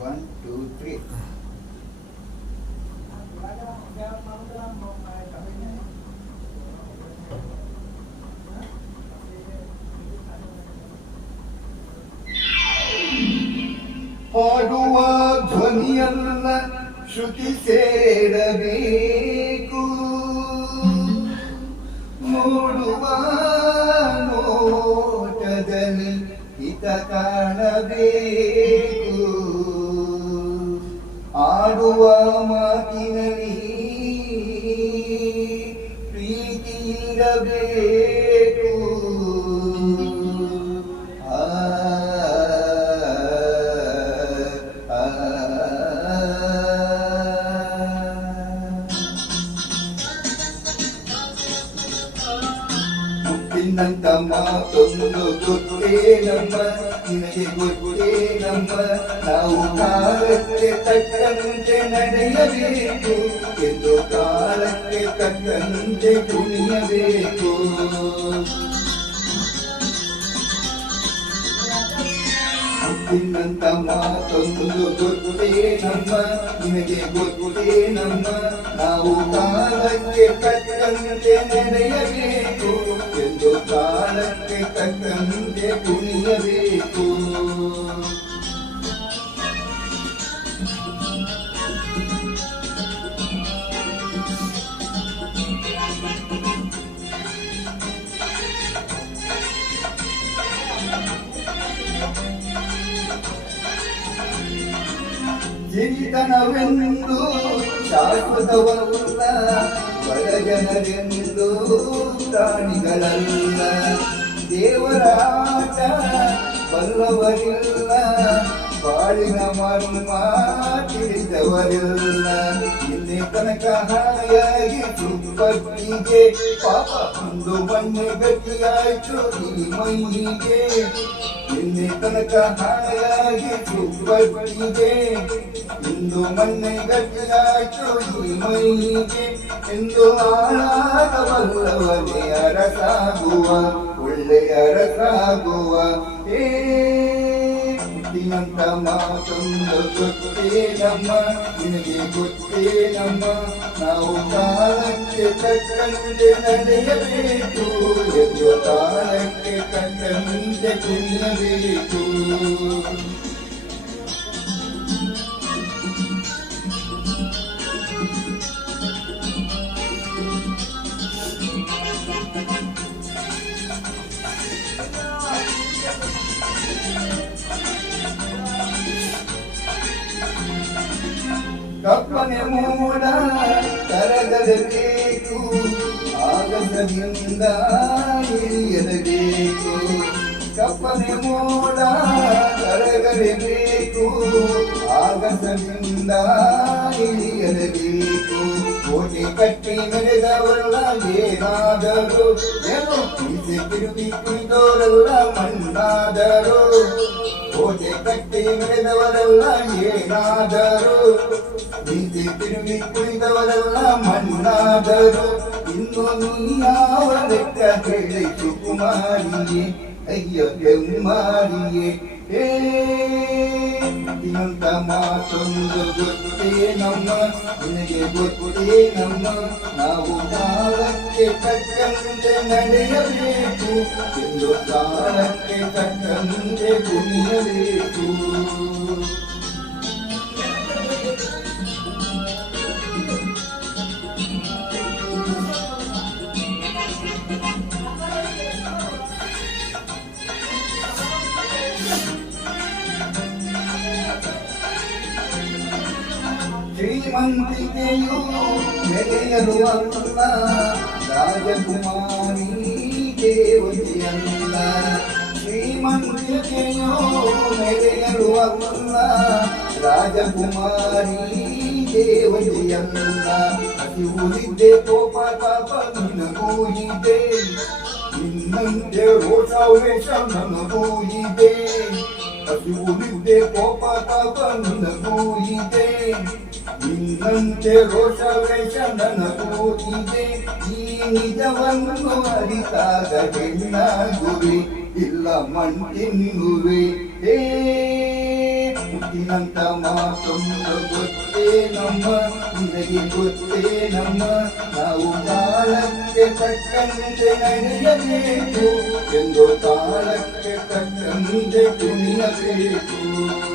1, 2, 3. ಹಾಡುವ ಧ್ವನಿಯಲ್ಲ ಶ್ರುತಿ ಸೇರಬೇಕು, ನೋಡುವ ನೋಟದಲ್ಲಿ ಹಿತ ಕಾಣಬೇಕು, ಆಡುವ ಮಾತಿನಲ್ಲಿ ಪ್ರೀತಿ ಇರಬೇಕು. ಮುತ್ತಿನಂತ ಮಾತೊಂದು ಗೊತ್ತೇ ನಮ್ಮ, ನಿನಗೆ ಗೊತ್ತೇ ನಮ್ಮ, ನಾವು ಕಾಲಕ್ಕೆ ತಕ್ಕಂತೆ ನಡೆಯಬೇಕು ಎಂದು ಕಾಲಕ್ಕೆ ತಕ್ಕಂತೆ ಕುಣಿಯಬೇಕು. ಮುತ್ತಿನಂತ ಮಾತೊಂದು ಗೊತ್ತೇ ನಮ್ಮ, ನಿನಗೆ ಗೊತ್ತೇ ನಮ್ಮ, ನಾವು ಕಾಲಕ್ಕೆ ತಕ್ಕಂತೆ ನಡೆಯಬೇಕು ಎಂದು ಕಾಲಕ್ಕೆ ತಕ್ಕಂತೆ ಕುಣಿಯಬೇಕು. ಹಿರಿತನವೆಂದು ಶಾಶ್ವತವಲ್ಲ, ಬಡಜನರೆಂದು ಪ್ರಾಣಿಗಳಲ್ಲ, ದೇವರ ಆಟ ಬಲ್ಲವರಿಲ್ಲ, ಬಾಳಿನ ಮರ್ಮ ತಿಳಿದವರಿಲ್ಲ. ಇನ್ನೇ ತನಕ ಹಾಯಾಗಿ ತುಪ್ಪಟ್ಟಿಗೆ ಪಾಪ ಒಂದು ಮಣ್ಣೆ ಗಟ್ಟಿಯಾಯ್ತು ಈ ಮೈಗೆ. ಇನ್ನೇ ತನಕ ಹಾಯಾಗಿ ತುಪ್ಪಟ್ಟಿಗೆ ಇಂದು ಮೊನ್ನೆ ಗಟ್ಟಿಯಾಯ್ತು ಈ ಮೈಗೆ. ಎಂದು ಆಳಾಗಬಲ್ಲವನೇ ಅರಸಾಗುವ, ಒಳ್ಳೆಯ ಅರಸಾಗುವ. ಮುತ್ತಿನಂತ ಮಾತೊಂದು ಗೊತ್ತೇ ನಮ್ಮ, ನಿನಗೆ ಗೊತ್ತೇ ನಮ್ಮ, ನಾವು ಕಾಲಕ್ಕೆ ತಕ್ಕಂತೆ ನಡೆಯಬೇಕು ಎಂದು ಕಾಲಕ್ಕೆ ತಕ್ಕಂತೆ ಕುಣಿಯಬೇಕು. ಕಪ್ಪನೆ ಮೋಡ ಕರಗಲೇಬೇಕು, ಆಗಸದಿಂದ ಇಳಿಯಲೇಬೇಕು. ಕಪ್ಪನೆ ಮೋಡ ಕರಗಲೇಬೇಕು, ಆಗಸದಿಂದ ಇಳಿಯಲೇಬೇಕು. ಕೋಟೆ ಕಟ್ಟಿ ಮೆರೆದವರಲ್ಲ ಏನಾದರೂ, ಏನು ಮೀಸೆ ತಿರುಗಿ ಕುಳಿದವರಲ್ಲ ಮಣ್ಣಾದರು. ಕೋಟೆ ಕಟ್ಟಿ ಮೆರೆದವರಲ್ಲ ಏನಾದರೂ, ಮೀಸೆ ತಿರುಗಿ ಕುಳಿದವರಲ್ಲ ಮಣ್ಣಾದರು. ಇನ್ನು ನೀ ಯಾವ ಲೆಕ್ಕ ಹೇಳಿ ಸುಕುಮಾರಿಯೇ, ಅಯ್ಯ ಕೆಮ್ಮಾರಿಯೇ. ಮುತ್ತಿನಂತ ಮಾತೊಂದು ಗೊತ್ತೇ ನಮ್ಮ, ನಿನಗೆ ಗೊತ್ತೇ ನಮ್ಮ, ನಾವು ಕಾಲಕ್ಕೆ ತಕ್ಕಂತೆ ನಡೆಯಬೇಕು ಎಂದು ಕಾಲಕ್ಕೆ ತಕ್ಕಂತೆ ಕುಣಿಯಬೇಕು. ಶ್ರೀಮಂತಿಕೆಯು ಮೆರೆಯಲು ಅಲ್ಲ, ರಾಜಕುಮಾರಿ ದೇವತೆಯಲ್ಲ. ಶ್ರೀಮಂತಿಕೆಯು ಮೆರೆಯಲು ಅಲ್ಲ, ರಾಜಕುಮಾರಿ ದೇವತೆಯಲ್ಲ. ಹಸಿವುಳಿದ್ದೆ ಕೋಪ ತಾಪ ನಿನಗೂ ಇದೆ, ನಿನ್ನಂತೆ ರೋಷಾವೇಶ ನನಗೂ ಇದೆ. ಹಸಿವುಳಿದ್ದೆ ಕೋಪ ತಾಪ ನಿನಗೂ ಇದೆ, ನಿನ್ನಂತೆ ರೋಷವೇಶ ನನಗೂ ಇದೆ. ಈ ನಿಜವನ್ನು ಅರಿತಾಗ ಹೆಣ್ಣಾಗುವೆ, ಇಲ್ಲ ಮಣ್ಣಿನ್ನುವೆ. ಮುತ್ತಿನಂತ ಮಾತೊಂದು ಗೊತ್ತೇ ನಮ್ಮ, ನಿನಗೆ ಗೊತ್ತೇ ನಮ್ಮ. ನಾವು ತಾಳಕ್ಕೆ ತಕ್ಕಂತೆ ನಡೆಯಬೇಕು ಎಂದು ತಾಳಕ್ಕೆ ತಕ್ಕಂತೆ ಕುಣಿಯಬೇಕು.